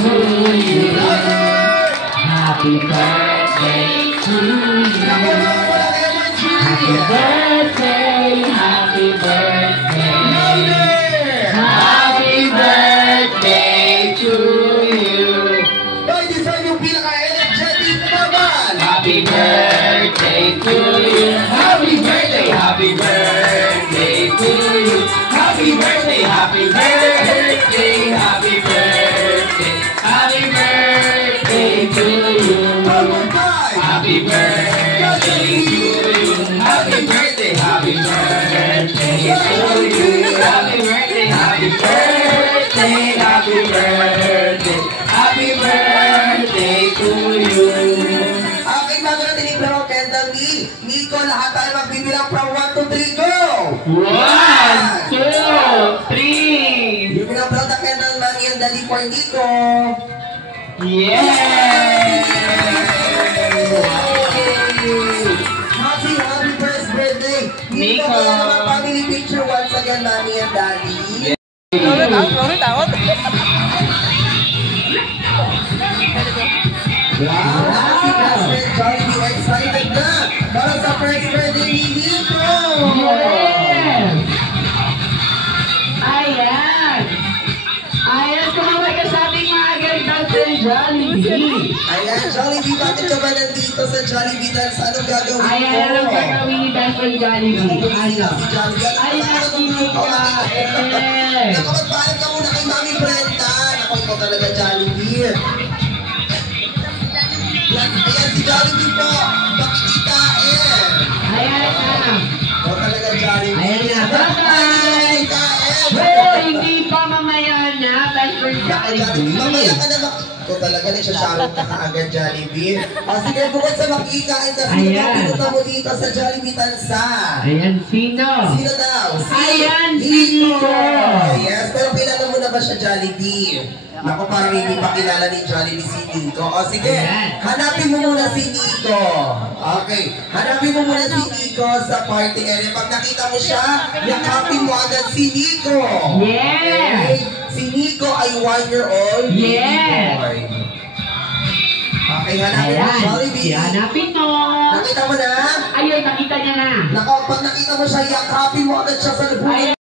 to you. Happy birthday to you. Happy birthday, happy birthday. Happy birthday to you. Pwede sa yung pinaka-energetic naman. Happy birthday to you. Happy birthday, happy birthday to you. Happy birthday, happy birthday, happy birthday. Happy birthday to you. Happy birthday to you. Happy birthday, happy birthday to you. Happy birthday, happy birthday, happy birthday. Happy birthday to you. Aking mga natinig na rocket ng Nico, lahat tayo magbibilang from 1 to 3, go! 1, 2, 3. Bibilang from the candle man yung dali for Nico. Yay! Happy first birthday! Nico, Nico. kaya naman family picture once again, mami and daddy. Wow! Happy first birthday, Jollibee, excited na para sa first birthday ni Nico! Yes! Ayan! Ayan, kumaway ka sa ating mga ganda sa Jollibee. Ayan, Jollibee, bakit ka ba nandito sa Jollibee Dance? Anong gagawin mo? Ayan, anong gagawin ni Dance for Jollibee? Ayan. Ayan, Naku, magpaalam ka muna kay Mami Brenda. Naku, ikaw talaga Jollibee. Ayan, si Jollibee po. Pakikitain. Ayan na. Ikaw talaga Jollibee. Ayan na. Bye-bye! Oh, hindi pa mamaya na. Dance for Jollibee. Mamaya ka na ikaw talaga nagsasarap ka kaagad Jollibee. Sige, bukod sa makikain ka, sino ba pinunta mo dito sa Jollibee Tansa? Ayan, sino? Sino daw? Ayan, si Nico. Yes, pero kilala mo na ba siya Jollibee? Naku, parang hindi pa kilala ni Jollibee si Nico. O sige, hanapin mo muna si Nico. Okay, hanapin mo muna si Nico sa party area. Pag nakita mo siya, yakapin mo agad si Nico. Yes! Okay? Si Nico ay 1-year-old. Yes! Okay, hanapin mo Jollibee. Hanapin mo. Nakita mo na? Ayun, nakita niya na. Naku, pag nakita mo siya, yakapin mo agad siya sa lubungan.